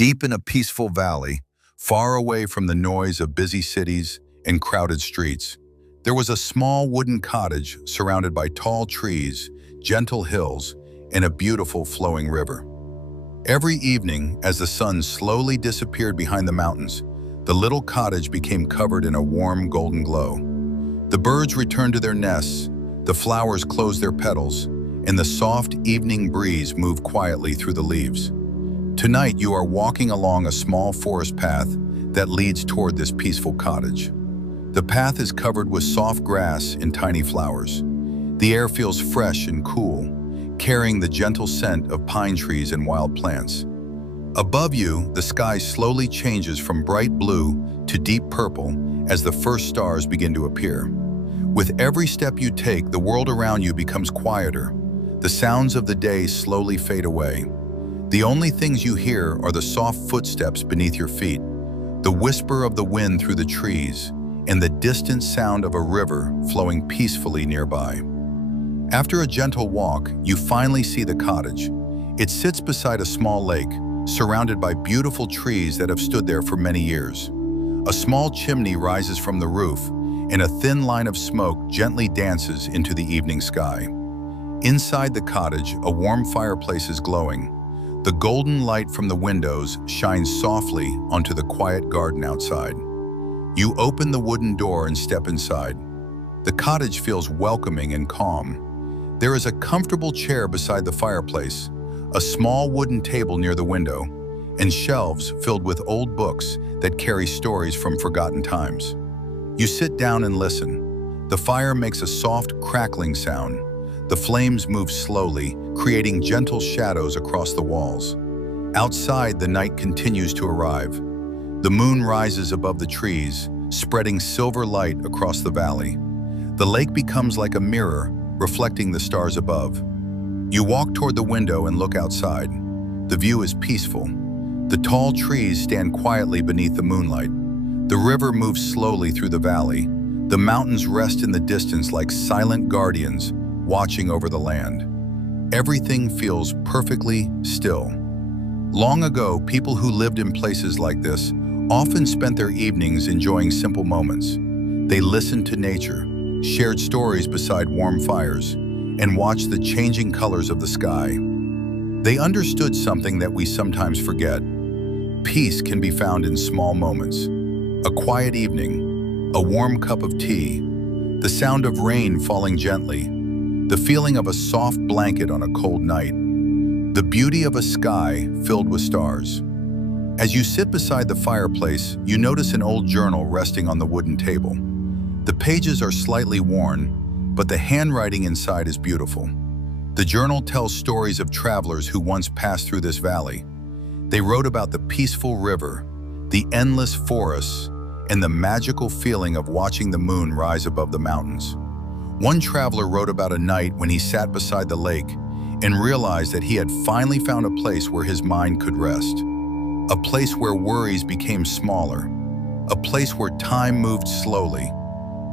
Deep in a peaceful valley, far away from the noise of busy cities and crowded streets, there was a small wooden cottage surrounded by tall trees, gentle hills, and a beautiful flowing river. Every evening, as the sun slowly disappeared behind the mountains, the little cottage became covered in a warm golden glow. The birds returned to their nests, the flowers closed their petals, and the soft evening breeze moved quietly through the leaves. Tonight you are walking along a small forest path that leads toward this peaceful cottage. The path is covered with soft grass and tiny flowers. The air feels fresh and cool, carrying the gentle scent of pine trees and wild plants. Above you, the sky slowly changes from bright blue to deep purple as the first stars begin to appear. With every step you take, the world around you becomes quieter. The sounds of the day slowly fade away. The only things you hear are the soft footsteps beneath your feet, the whisper of the wind through the trees, and the distant sound of a river flowing peacefully nearby. After a gentle walk, you finally see the cottage. It sits beside a small lake, surrounded by beautiful trees that have stood there for many years. A small chimney rises from the roof, and a thin line of smoke gently dances into the evening sky. Inside the cottage, a warm fireplace is glowing. The golden light from the windows shines softly onto the quiet garden outside. You open the wooden door and step inside. The cottage feels welcoming and calm. There is a comfortable chair beside the fireplace, a small wooden table near the window, and shelves filled with old books that carry stories from forgotten times. You sit down and listen. The fire makes a soft crackling sound. The flames move slowly, creating gentle shadows across the walls. Outside, the night continues to arrive. The moon rises above the trees, spreading silver light across the valley. The lake becomes like a mirror, reflecting the stars above. You walk toward the window and look outside. The view is peaceful. The tall trees stand quietly beneath the moonlight. The river moves slowly through the valley. The mountains rest in the distance like silent guardians, watching over the land. Everything feels perfectly still. Long ago, people who lived in places like this often spent their evenings enjoying simple moments. They listened to nature, shared stories beside warm fires, and watched the changing colors of the sky. They understood something that we sometimes forget. Peace can be found in small moments. A quiet evening, a warm cup of tea, the sound of rain falling gently, the feeling of a soft blanket on a cold night, the beauty of a sky filled with stars. As you sit beside the fireplace, you notice an old journal resting on the wooden table. The pages are slightly worn, but the handwriting inside is beautiful. The journal tells stories of travelers who once passed through this valley. They wrote about the peaceful river, the endless forests, and the magical feeling of watching the moon rise above the mountains. One traveler wrote about a night when he sat beside the lake and realized that he had finally found a place where his mind could rest. A place where worries became smaller. A place where time moved slowly.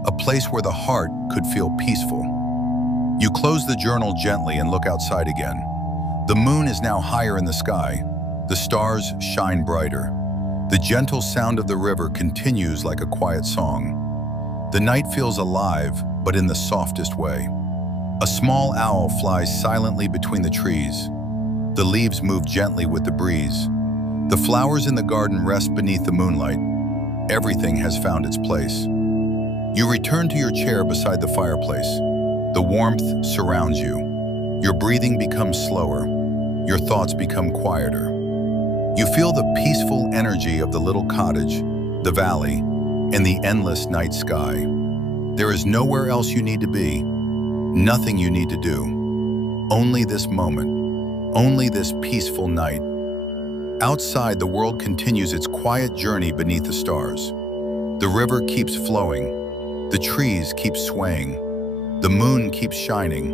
A place where the heart could feel peaceful. You close the journal gently and look outside again. The moon is now higher in the sky. The stars shine brighter. The gentle sound of the river continues like a quiet song. The night feels alive, but in the softest way. A small owl flies silently between the trees. The leaves move gently with the breeze. The flowers in the garden rest beneath the moonlight. Everything has found its place. You return to your chair beside the fireplace. The warmth surrounds you. Your breathing becomes slower. Your thoughts become quieter. You feel the peaceful energy of the little cottage, the valley, and the endless night sky. There is nowhere else you need to be, nothing you need to do. Only this moment, only this peaceful night. Outside, the world continues its quiet journey beneath the stars. The river keeps flowing, the trees keep swaying, the moon keeps shining,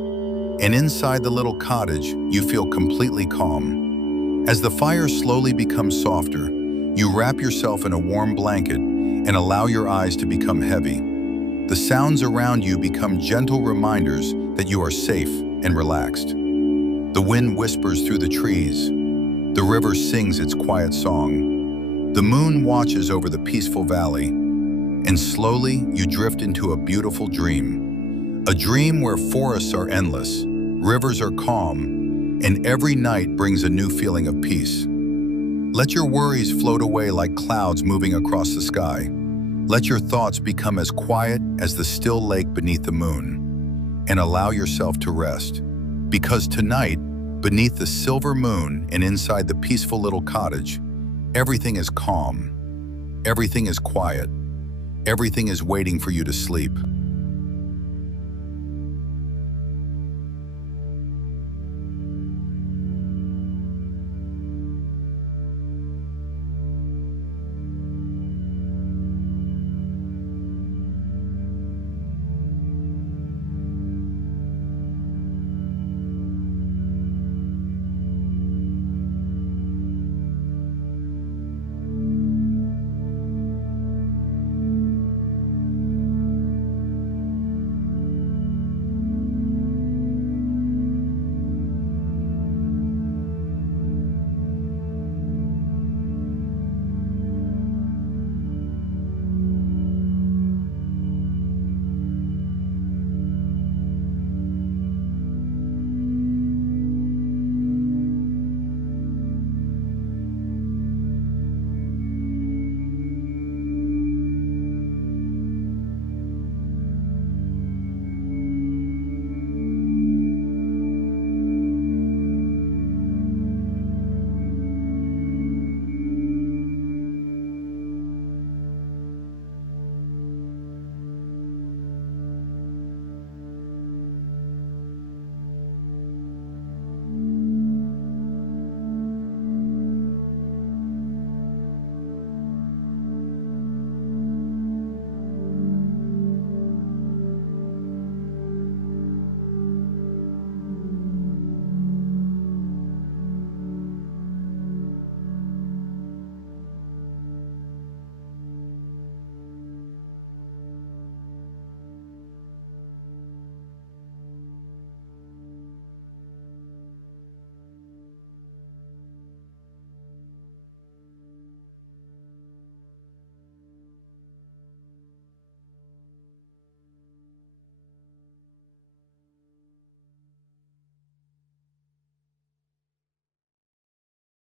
and inside the little cottage, you feel completely calm. As the fire slowly becomes softer, you wrap yourself in a warm blanket and allow your eyes to become heavy. The sounds around you become gentle reminders that you are safe and relaxed. The wind whispers through the trees. The river sings its quiet song. The moon watches over the peaceful valley, and slowly you drift into a beautiful dream. A dream where forests are endless, rivers are calm, and every night brings a new feeling of peace. Let your worries float away like clouds moving across the sky. Let your thoughts become as quiet as the still lake beneath the moon, and allow yourself to rest. Because tonight, beneath the silver moon and inside the peaceful little cottage, everything is calm, everything is quiet, everything is waiting for you to sleep.